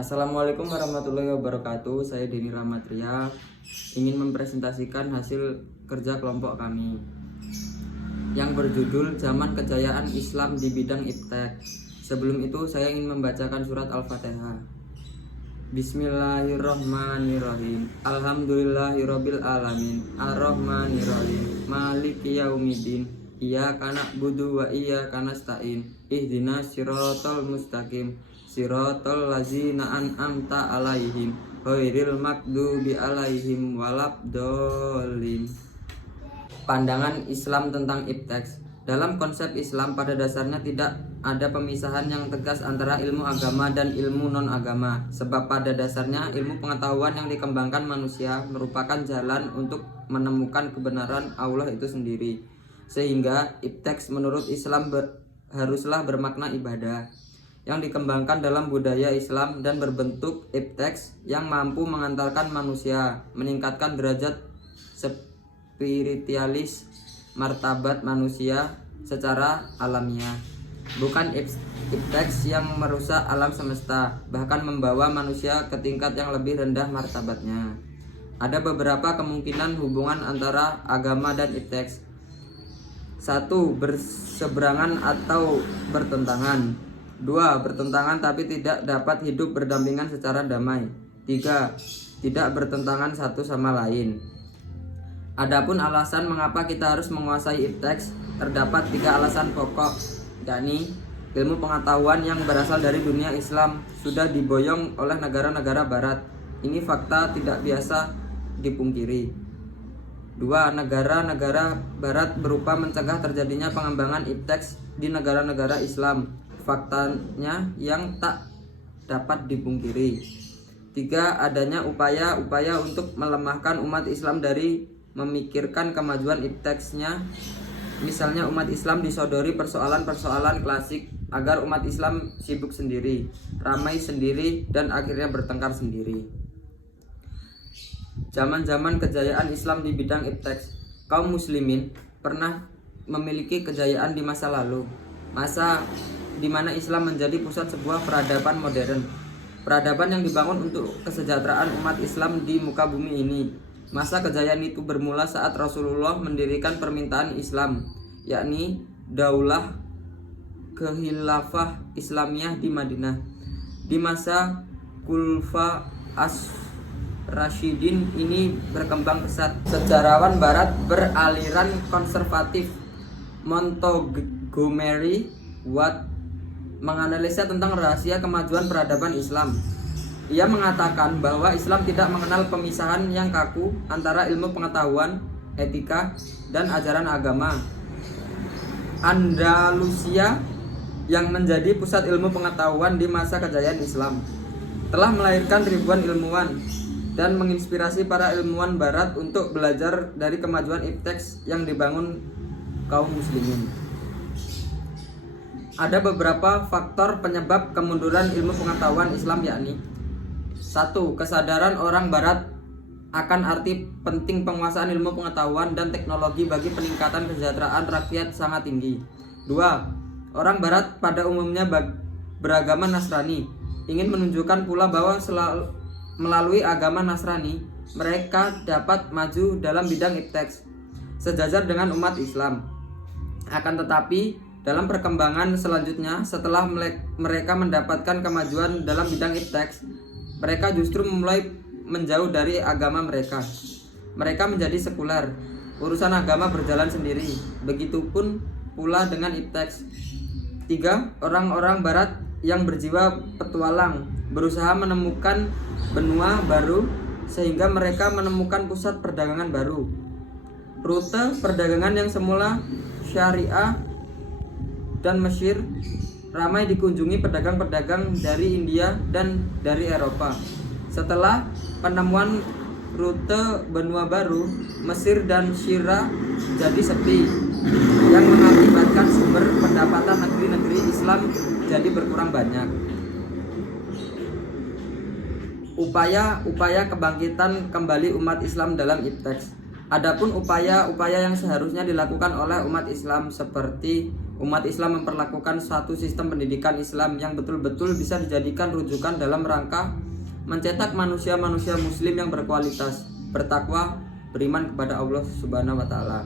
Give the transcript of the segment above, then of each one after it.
Assalamualaikum warahmatullahi wabarakatuh. Saya Denny Ramatria ingin mempresentasikan hasil kerja kelompok kami yang berjudul Zaman Kejayaan Islam di Bidang Iptek. Sebelum itu saya ingin membacakan surat Al-Fatihah. Bismillahirrahmanirrahim. Alhamdulillahirabbil alamin. Arrahmanirrahim. Maliki yaumiddin. Iyyaka na'budu wa iyyaka nasta'in. Ihdinas siratal mustaqim. Siratal ladzina an'amta 'alaihim ghairil maghdubi 'alaihim waladdallin. Pandangan Islam tentang iptek. Dalam konsep Islam pada dasarnya tidak ada pemisahan yang tegas antara ilmu agama dan ilmu non-agama. Sebab pada dasarnya ilmu pengetahuan yang dikembangkan manusia merupakan jalan untuk menemukan kebenaran Allah itu sendiri. Sehingga iptek menurut Islam haruslah bermakna ibadah yang dikembangkan dalam budaya Islam dan berbentuk iptek yang mampu mengantarkan manusia meningkatkan derajat spiritualis martabat manusia secara alamiah, bukan iptek yang merusak alam semesta, bahkan membawa manusia ke tingkat yang lebih rendah martabatnya. Ada beberapa kemungkinan hubungan antara agama dan iptek. 1. Berseberangan atau bertentangan. 2. Bertentangan tapi tidak dapat hidup berdampingan secara damai. 3. Tidak bertentangan satu sama lain. Adapun alasan mengapa kita harus menguasai iptek, terdapat 3 alasan pokok, yakni ilmu pengetahuan yang berasal dari dunia Islam sudah diboyong oleh negara-negara barat. Ini fakta tidak biasa dipungkiri. 2. Negara-negara barat berupa mencegah terjadinya pengembangan iptek di negara-negara Islam. Faktanya yang tak dapat dipungkiri. 3. Adanya upaya-upaya untuk melemahkan umat Islam dari memikirkan kemajuan ipteknya. Misalnya umat Islam disodori persoalan-persoalan klasik agar umat Islam sibuk sendiri, ramai sendiri, dan akhirnya bertengkar sendiri. Zaman-zaman kejayaan Islam di bidang iptek. Kaum muslimin pernah memiliki kejayaan di masa lalu, masa di mana Islam menjadi pusat sebuah peradaban modern, peradaban yang dibangun untuk kesejahteraan umat Islam di muka bumi ini. Masa kejayaan itu bermula saat Rasulullah mendirikan permintaan Islam, yakni Daulah Khilafah Islamiyah di Madinah. Di masa Khulafa Rasyidin ini berkembang pesat. Sejarawan barat beraliran konservatif Montgomery Watt menganalisa tentang rahasia kemajuan peradaban Islam. Ia mengatakan bahwa Islam tidak mengenal pemisahan yang kaku antara ilmu pengetahuan, etika, dan ajaran agama. Andalusia yang menjadi pusat ilmu pengetahuan di masa kejayaan Islam telah melahirkan ribuan ilmuwan dan menginspirasi para ilmuwan barat untuk belajar dari kemajuan iptek yang dibangun kaum muslimin. Ada beberapa faktor penyebab kemunduran ilmu pengetahuan Islam, yakni 1. Kesadaran orang barat akan arti penting penguasaan ilmu pengetahuan dan teknologi bagi peningkatan kesejahteraan rakyat sangat tinggi. 2. Orang barat pada umumnya beragama Nasrani ingin menunjukkan pula bahwa melalui agama Nasrani mereka dapat maju dalam bidang iptek sejajar dengan umat Islam. Akan tetapi dalam perkembangan selanjutnya, setelah mereka mendapatkan kemajuan dalam bidang iptek, mereka justru mulai menjauh dari agama mereka. Mereka menjadi sekuler. Urusan agama berjalan sendiri. Begitupun pula dengan iptek. 3. Orang-orang barat yang berjiwa petualang berusaha menemukan benua baru sehingga mereka menemukan pusat perdagangan baru. Rute perdagangan yang semula syariah dan Mesir ramai dikunjungi pedagang-pedagang dari India dan dari Eropa. Setelah penemuan rute benua baru, Mesir dan Syria jadi sepi, yang mengakibatkan sumber pendapatan negeri-negeri Islam jadi berkurang banyak. Upaya-upaya kebangkitan kembali umat Islam dalam iptek. Adapun upaya-upaya yang seharusnya dilakukan oleh umat Islam seperti umat Islam memperlakukan satu sistem pendidikan Islam yang betul-betul bisa dijadikan rujukan dalam rangka mencetak manusia-manusia muslim yang berkualitas, bertakwa, beriman kepada Allah Subhanahu wa taala.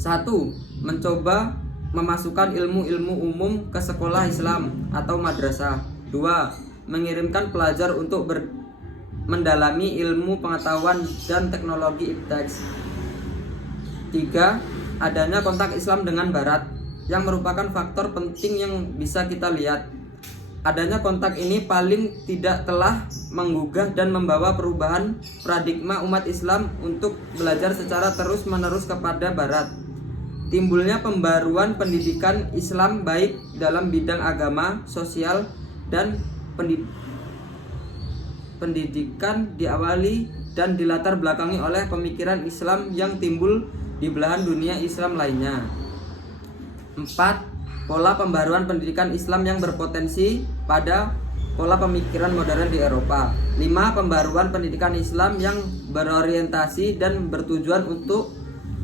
1. Mencoba memasukkan ilmu-ilmu umum ke sekolah Islam atau madrasah. 2. Mengirimkan pelajar untuk mendalami ilmu pengetahuan dan teknologi ipteks. 3. Adanya kontak Islam dengan Barat yang merupakan faktor penting yang bisa kita lihat. Adanya kontak ini paling tidak telah menggugah dan membawa perubahan paradigma umat Islam untuk belajar secara terus-menerus kepada Barat. Timbulnya pembaruan pendidikan Islam baik dalam bidang agama, sosial, dan pendidikan diawali dan dilatar belakangi oleh pemikiran Islam yang timbul di belahan dunia Islam lainnya. 4. Pola pembaruan pendidikan Islam yang berpotensi pada pola pemikiran modern di Eropa. 5. Pembaruan pendidikan Islam yang berorientasi dan bertujuan untuk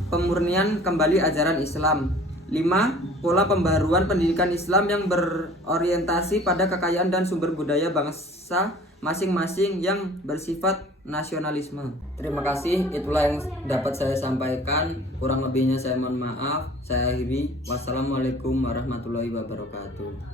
pemurnian kembali ajaran Islam. 5. Pola pembaruan pendidikan Islam yang berorientasi pada kekayaan dan sumber budaya bangsa masing-masing yang bersifat nasionalisme. Terima kasih, itulah yang dapat saya sampaikan. Kurang lebihnya saya mohon maaf. Saya akhiri. Wassalamualaikum warahmatullahi wabarakatuh.